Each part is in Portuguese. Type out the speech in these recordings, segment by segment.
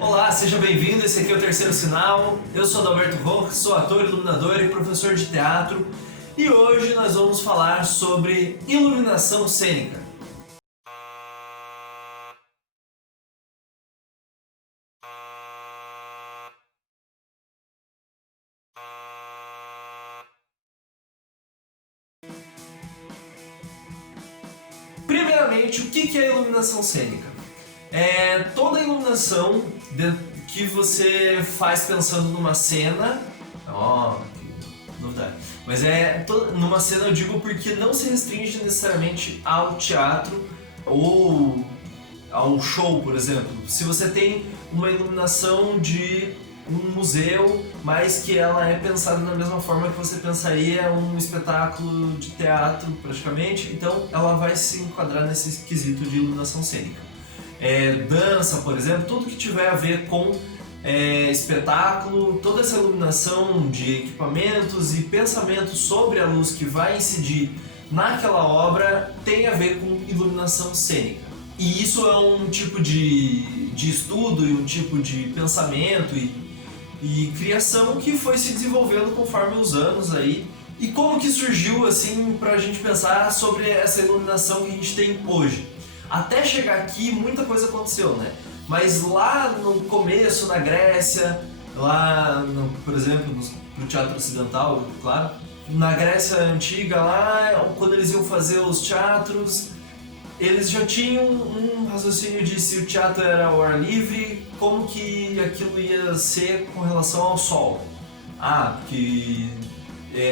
Olá, seja bem-vindo, esse aqui é o Terceiro Sinal. Eu sou Adalberto Roque, sou ator, iluminador e professor de teatro. E hoje nós vamos falar sobre iluminação cênica. Primeiramente, o que é iluminação cênica? É toda a iluminação que você faz pensando numa cena. Que novidade. Mas numa cena, eu digo, porque não se restringe necessariamente ao teatro ou ao show, por exemplo. Se você tem uma iluminação de um museu, mas que ela é pensada da mesma forma que você pensaria um espetáculo de teatro, praticamente, então ela vai se enquadrar nesse quesito de iluminação cênica. Dança, por exemplo, tudo que tiver a ver com espetáculo, toda essa iluminação de equipamentos e pensamentos sobre a luz que vai incidir naquela obra tem a ver com iluminação cênica. E isso é um tipo de estudo e um tipo de pensamento e criação que foi se desenvolvendo conforme os anos aí. E como que surgiu assim pra gente pensar sobre essa iluminação que a gente tem hoje? Até chegar aqui muita coisa aconteceu, né? Mas lá no começo, na Grécia, por exemplo, no teatro ocidental, claro, na Grécia Antiga, lá, quando eles iam fazer os teatros, eles já tinham um raciocínio de se o teatro era ao ar livre, como que aquilo ia ser com relação ao sol. Porque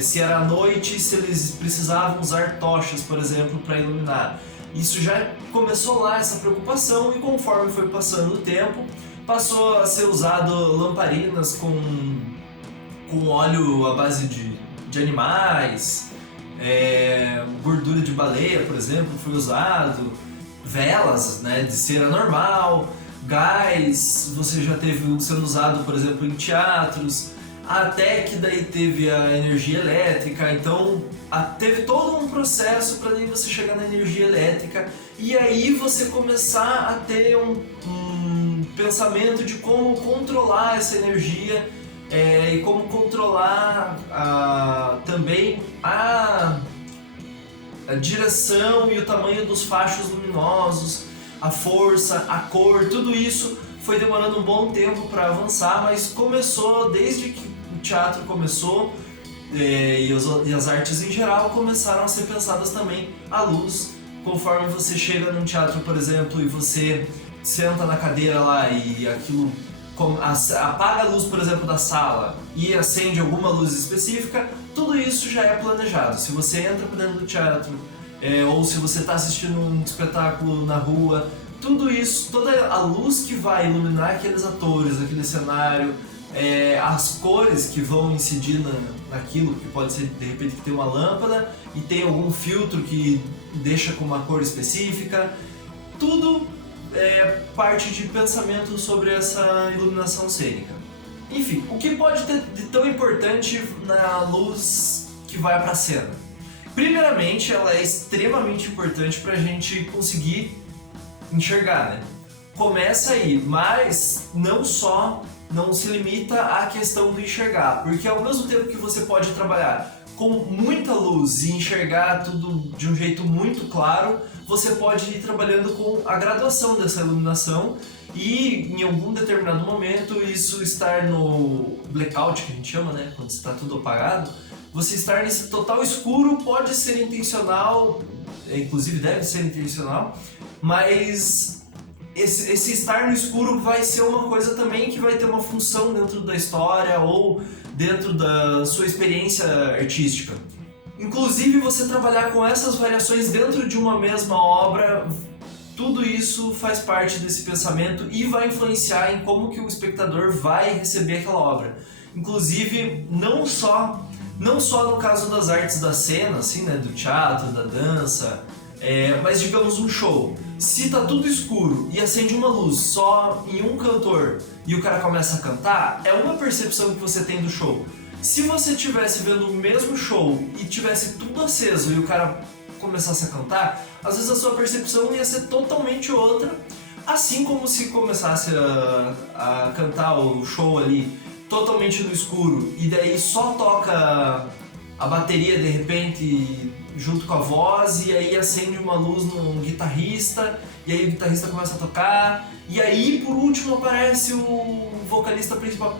se era à noite, se eles precisavam usar tochas, por exemplo, para iluminar. Isso já começou lá, essa preocupação, e conforme foi passando o tempo, passou a ser usado lamparinas com óleo à base de animais, gordura de baleia, por exemplo, foi usado, velas, né, de cera normal, gás, você já teve sendo usado, por exemplo, em teatros, até que daí teve a energia elétrica, então teve todo um processo para daí você chegar na energia elétrica e aí você começar a ter um pensamento de como controlar essa energia e como controlar também a direção e o tamanho dos fachos luminosos, a força, a cor, tudo isso foi demorando um bom tempo para avançar, mas começou desde que o teatro começou e as artes em geral começaram a ser pensadas também à luz. Conforme você chega num teatro, por exemplo, e você senta na cadeira lá e aquilo apaga a luz, por exemplo, da sala e acende alguma luz específica, tudo isso já é planejado. Se você entra para dentro do teatro ou se você está assistindo um espetáculo na rua, tudo isso, toda a luz que vai iluminar aqueles atores, aquele cenário, as cores que vão incidir naquilo, que pode ser de repente que tem uma lâmpada e tem algum filtro que deixa com uma cor específica, tudo é parte de pensamento sobre essa iluminação cênica. Enfim, o que pode ter de tão importante na luz que vai para a cena? Primeiramente, ela é extremamente importante para a gente conseguir enxergar, né? Começa aí, mas não se limita à questão do enxergar, porque ao mesmo tempo que você pode trabalhar com muita luz e enxergar tudo de um jeito muito claro, você pode ir trabalhando com a graduação dessa iluminação e em algum determinado momento isso estar no blackout, que a gente chama, né? Quando está tudo apagado, você estar nesse total escuro pode ser intencional, inclusive deve ser intencional, mas esse estar no escuro vai ser uma coisa também que vai ter uma função dentro da história ou dentro da sua experiência artística. Inclusive, você trabalhar com essas variações dentro de uma mesma obra, tudo isso faz parte desse pensamento e vai influenciar em como que o espectador vai receber aquela obra. Inclusive, não só no caso das artes da cena, assim, né, do teatro, da dança, mas digamos um show. Se tá tudo escuro e acende uma luz só em um cantor e o cara começa a cantar, é uma percepção que você tem do show. Se você estivesse vendo o mesmo show e tivesse tudo aceso e o cara começasse a cantar, às vezes a sua percepção ia ser totalmente outra, Assim como se começasse a cantar o show ali totalmente no escuro e daí só toca a bateria de repente junto com a voz e aí acende uma luz num guitarrista e aí o guitarrista começa a tocar e aí por último aparece o vocalista principal.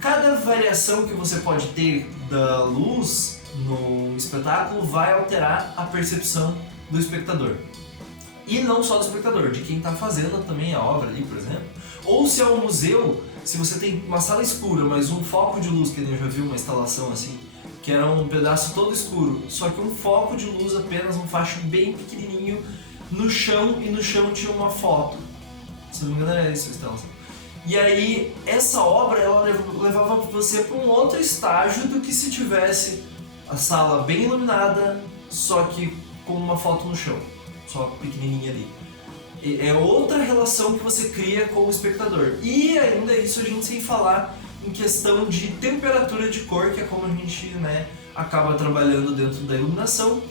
Cada variação que você pode ter da luz no espetáculo vai alterar a percepção do espectador. E não só do espectador, de quem está fazendo também a obra ali, por exemplo. Ou se é um museu, se você tem uma sala escura, mas um foco de luz, que eu já vi uma instalação assim, que era um pedaço todo escuro, só que um foco de luz apenas, um facho bem pequenininho no chão, e no chão tinha uma foto. Se não me engano era isso a instalação. E aí, essa obra, ela levava você para um outro estágio do que se tivesse a sala bem iluminada, só que com uma foto no chão. Só pequenininha ali. É outra relação que você cria com o espectador. E ainda isso a gente sem falar em questão de temperatura de cor, que é como a gente, né, acaba trabalhando dentro da iluminação,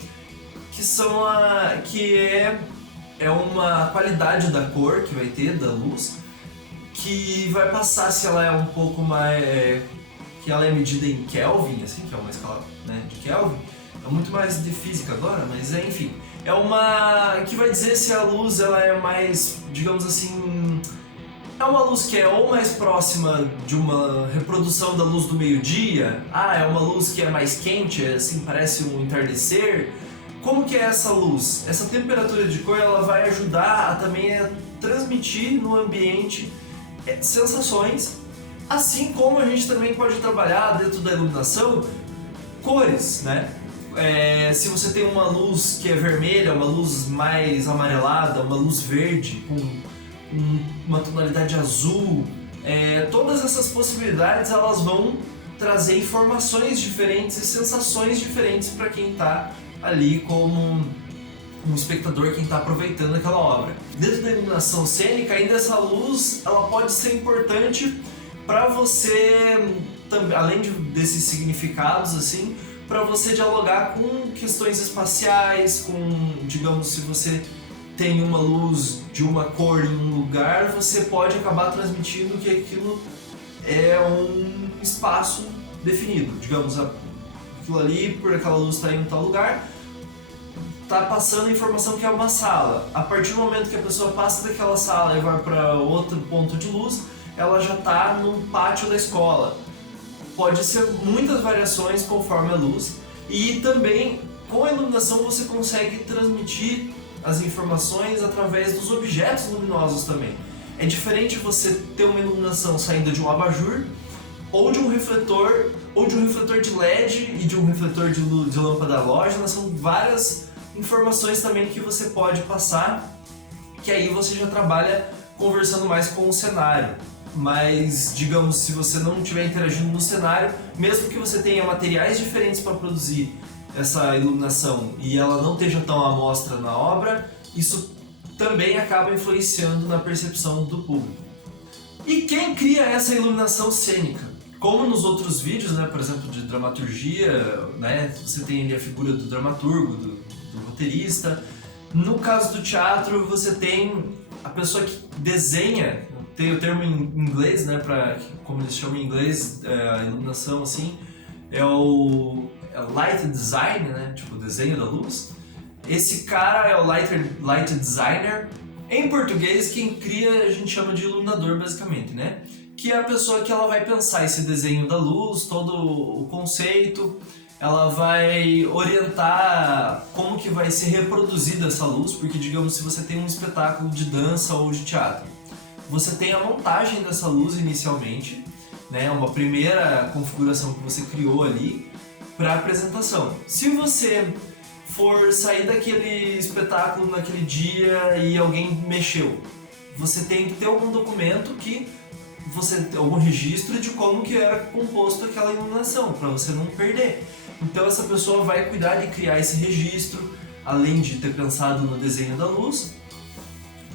que é uma qualidade da cor que vai ter, da luz, que vai passar se ela é um pouco mais... que ela é medida em Kelvin, assim, que é uma escala, né, de Kelvin. É muito mais de física agora, mas enfim. É uma que vai dizer se a luz ela é mais, digamos assim, é uma luz que é ou mais próxima de uma reprodução da luz do meio-dia, é uma luz que é mais quente, assim, parece um entardecer. Como que é essa luz? Essa temperatura de cor ela vai ajudar também a transmitir no ambiente sensações, assim como a gente também pode trabalhar dentro da iluminação cores, né? Se você tem uma luz que é vermelha, uma luz mais amarelada, uma luz verde com uma tonalidade azul, todas essas possibilidades elas vão trazer informações diferentes e sensações diferentes para quem está ali como um espectador, quem está aproveitando aquela obra. Dentro da iluminação cênica, ainda essa luz ela pode ser importante para você, além desses significados assim, para você dialogar com questões espaciais, com, digamos, se você tem uma luz de uma cor em um lugar, você pode acabar transmitindo que aquilo é um espaço definido. Digamos, aquilo ali, por aquela luz estar em um tal lugar, está passando a informação que é uma sala. A partir do momento que a pessoa passa daquela sala e vai para outro ponto de luz, ela já está no pátio da escola. Pode ser muitas variações conforme a luz, e também com a iluminação você consegue transmitir as informações através dos objetos luminosos também. É diferente você ter uma iluminação saindo de um abajur, ou de um refletor de LED e de um refletor de lâmpada halógena. São várias informações também que você pode passar, que aí você já trabalha conversando mais com o cenário. Mas, digamos, se você não estiver interagindo no cenário, mesmo que você tenha materiais diferentes para produzir essa iluminação e ela não esteja tão à mostra na obra, isso também acaba influenciando na percepção do público. E quem cria essa iluminação cênica? Como nos outros vídeos, né, por exemplo, de dramaturgia, né, você tem ali a figura do dramaturgo, do roteirista. No caso do teatro, você tem a pessoa que desenha. Tem o termo em inglês, né, como eles chamam em inglês, a iluminação assim, é o light design, né, tipo o desenho da luz. Esse cara é o light designer. Em português, quem cria a gente chama de iluminador, basicamente, né? Que é a pessoa que ela vai pensar esse desenho da luz, todo o conceito, ela vai orientar como que vai ser reproduzida essa luz, porque digamos, se você tem um espetáculo de dança ou de teatro, você tem a montagem dessa luz inicialmente, né, uma primeira configuração que você criou ali para apresentação. Se você for sair daquele espetáculo naquele dia e alguém mexeu, você tem que ter algum documento algum registro de como que era composto aquela iluminação, para você não perder. Então essa pessoa vai cuidar de criar esse registro, além de ter pensado no desenho da luz,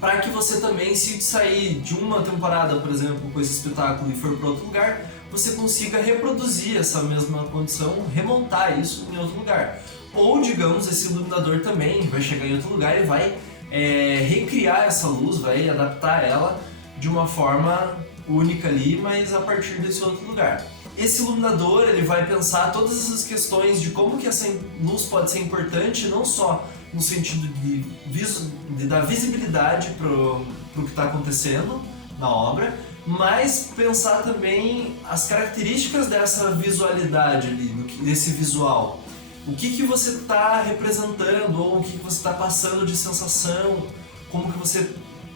para que você também, se sair de uma temporada, por exemplo, com esse espetáculo e for para outro lugar, você consiga reproduzir essa mesma condição, remontar isso em outro lugar. Ou, digamos, esse iluminador também vai chegar em outro lugar e vai recriar essa luz, vai adaptar ela de uma forma única ali, mas a partir desse outro lugar. Esse iluminador ele vai pensar todas essas questões de como que essa luz pode ser importante, não só no sentido de dar visibilidade para o que está acontecendo na obra, mas pensar também as características dessa visualidade ali, desse visual. O que você está representando ou o que você está passando de sensação, como que você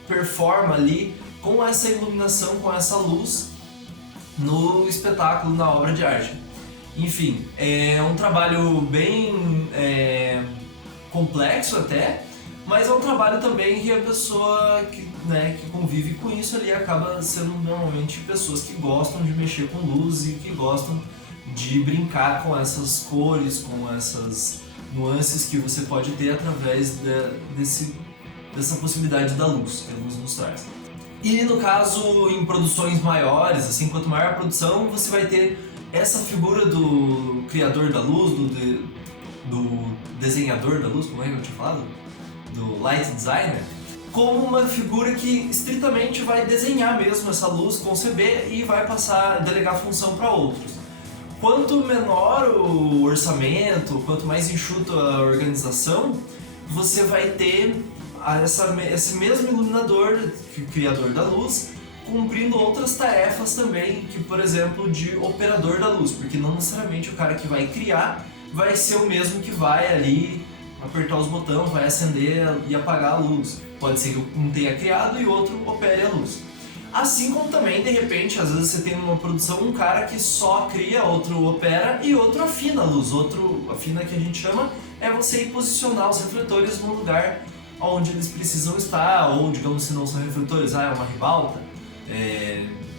performa ali com essa iluminação, com essa luz no espetáculo, na obra de arte. Enfim, é um trabalho bem complexo até, mas é um trabalho também que a pessoa que convive com isso ali acaba sendo normalmente pessoas que gostam de mexer com luz e que gostam de brincar com essas cores, com essas nuances que você pode ter através dessa possibilidade da luz que a luz nos traz. E no caso, em produções maiores, assim, quanto maior a produção, você vai ter essa figura do criador da luz, do desenhador da luz, como é que eu tinha falado? Do light designer, como uma figura que estritamente vai desenhar mesmo essa luz, conceber e vai passar a delegar função para outros. Quanto menor o orçamento, quanto mais enxuta a organização, você vai ter esse mesmo iluminador, criador da luz, cumprindo outras tarefas também, que por exemplo de operador da luz, porque não necessariamente o cara que vai criar vai ser o mesmo que vai ali apertar os botões, vai acender e apagar a luz. Pode ser que um tenha criado e o outro opere a luz. Assim como também, de repente, às vezes você tem numa produção um cara que só cria, outro opera e outro afina a luz. Outro afina que a gente chama é você ir posicionar os refletores no lugar onde eles precisam estar, ou digamos se não são refletores, é uma ribalta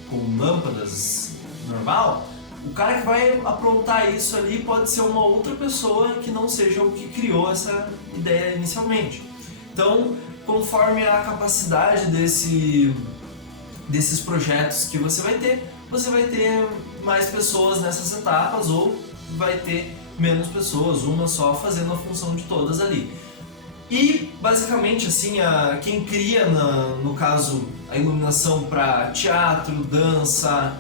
com lâmpadas normal. O cara que vai aprontar isso ali pode ser uma outra pessoa que não seja o que criou essa ideia inicialmente. Então, conforme a capacidade desses projetos que você vai ter mais pessoas nessas etapas ou vai ter menos pessoas, uma só fazendo a função de todas ali. E basicamente assim, quem cria, no caso, a iluminação para teatro, dança,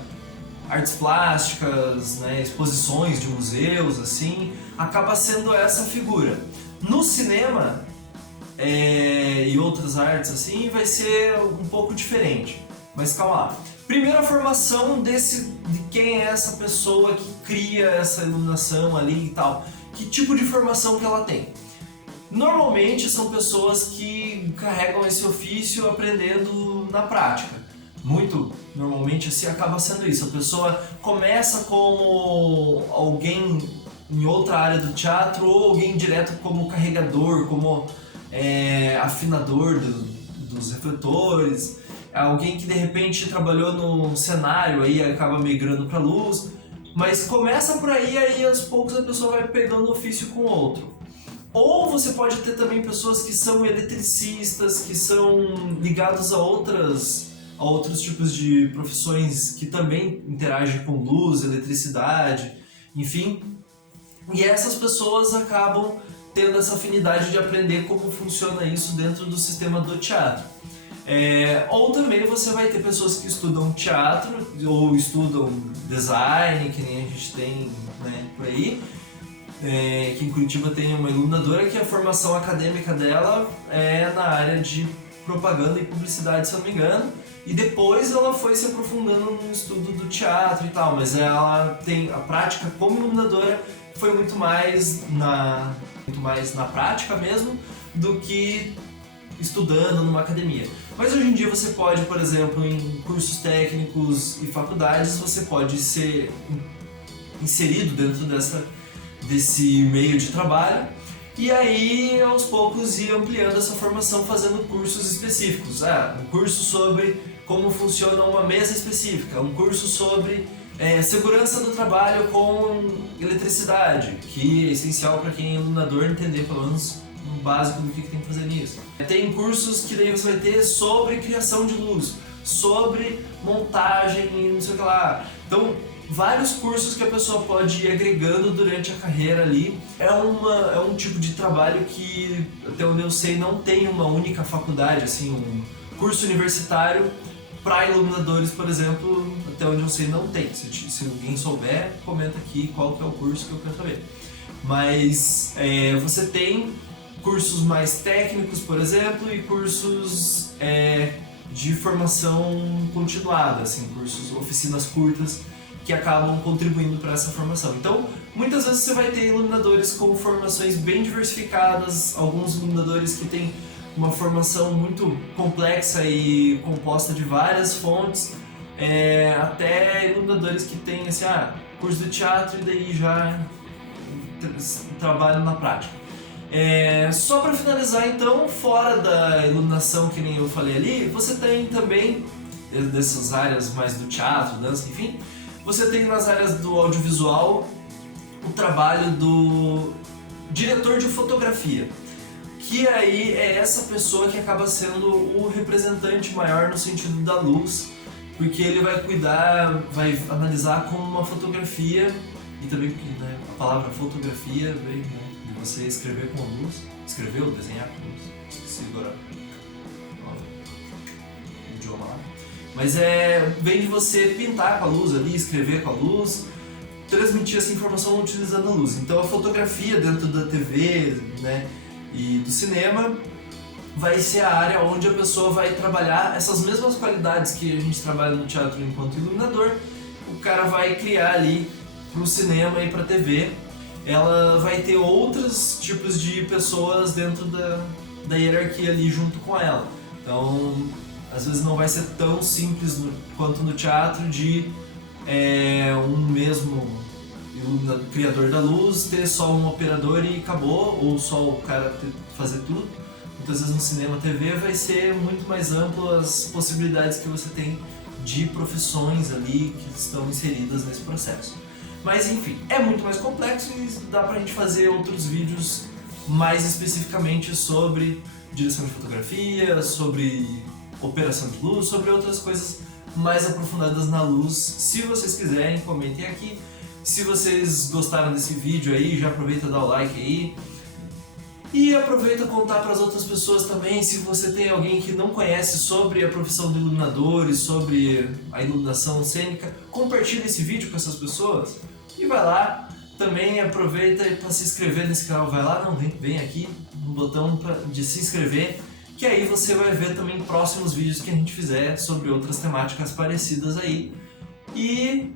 artes plásticas, exposições de museus, assim, acaba sendo essa figura. No cinema e outras artes assim, vai ser um pouco diferente. Mas calma lá. Primeiro a formação de quem é essa pessoa que cria essa iluminação ali e tal. Que tipo de formação que ela tem? Normalmente são pessoas que carregam esse ofício aprendendo na prática. Muito normalmente assim acaba sendo isso. A pessoa começa como alguém em outra área do teatro ou alguém direto como carregador, como afinador dos refletores. Alguém que de repente trabalhou no cenário aí acaba migrando para luz. Mas começa por aí aos poucos a pessoa vai pegando ofício com o outro. Ou você pode ter também pessoas que são eletricistas, que são ligados a outros tipos de profissões que também interagem com luz, eletricidade, enfim. E essas pessoas acabam tendo essa afinidade de aprender como funciona isso dentro do sistema do teatro. Ou também você vai ter pessoas que estudam teatro ou estudam design, que nem a gente tem por aí. Que em Curitiba tem uma iluminadora que a formação acadêmica dela é na área de propaganda e publicidade, se eu não me engano, e depois ela foi se aprofundando no estudo do teatro e tal, mas ela tem a prática como iluminadora foi muito mais na prática mesmo do que estudando numa academia. Mas hoje em dia você pode, por exemplo, em cursos técnicos e faculdades, você pode ser inserido dentro desse meio de trabalho e aí aos poucos ir ampliando essa formação fazendo cursos específicos. Um curso sobre como funciona uma mesa específica, um curso sobre segurança do trabalho com eletricidade, que é essencial para quem é iluminador entender pelo menos um básico do que tem que fazer nisso. Tem cursos que daí você vai ter sobre criação de luz, sobre montagem e não sei o que lá. Então, vários cursos que a pessoa pode ir agregando durante a carreira ali. É um tipo de trabalho que, até onde eu sei, não tem uma única faculdade, assim, um curso universitário para iluminadores, por exemplo, até onde eu sei não tem. Se alguém souber, comenta aqui qual que é o curso que eu quero saber. Mas você tem cursos mais técnicos, por exemplo, e cursos de formação continuada, assim, cursos, oficinas curtas, que acabam contribuindo para essa formação. Então, muitas vezes você vai ter iluminadores com formações bem diversificadas, alguns iluminadores que têm uma formação muito complexa e composta de várias fontes, até iluminadores que têm assim, curso de teatro e daí já trabalho na prática. Só para finalizar então, fora da iluminação que nem eu falei ali, você tem também, dessas áreas mais do teatro, dança, enfim, você tem nas áreas do audiovisual o trabalho do diretor de fotografia, que aí é essa pessoa que acaba sendo o representante maior no sentido da luz, porque ele vai cuidar, vai analisar como uma fotografia, e também né, a palavra fotografia vem de você escrever com a luz, escrever ou desenhar com a luz, esqueci agora o idioma lá. Mas vem de você pintar com a luz ali, escrever com a luz, transmitir essa informação utilizando a luz. Então a fotografia dentro da TV, né, e do cinema vai ser a área onde a pessoa vai trabalhar essas mesmas qualidades que a gente trabalha no teatro enquanto iluminador. O cara vai criar ali para o cinema e para a TV. Ela vai ter outros tipos de pessoas dentro da hierarquia ali junto com ela. Então, às vezes não vai ser tão simples quanto no teatro de um mesmo criador da luz ter só um operador e acabou, ou só o cara fazer tudo. Muitas vezes no cinema, TV vai ser muito mais amplo as possibilidades que você tem de profissões ali que estão inseridas nesse processo. Mas enfim, é muito mais complexo e dá pra gente fazer outros vídeos mais especificamente sobre direção de fotografia, sobre operação de luz, sobre outras coisas mais aprofundadas na luz. Se vocês quiserem, comentem aqui. Se vocês gostaram desse vídeo aí, já aproveita e dá o like aí. E aproveita contar para as outras pessoas também, se você tem alguém que não conhece sobre a profissão de iluminadores, sobre a iluminação cênica, compartilhe esse vídeo com essas pessoas e vai lá. Também aproveita para se inscrever nesse canal, vai lá, não, vem aqui no botão de se inscrever, que aí você vai ver também próximos vídeos que a gente fizer sobre outras temáticas parecidas aí. E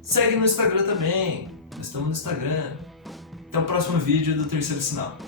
segue no Instagram também, estamos no Instagram. Até o próximo vídeo do Terceiro Sinal.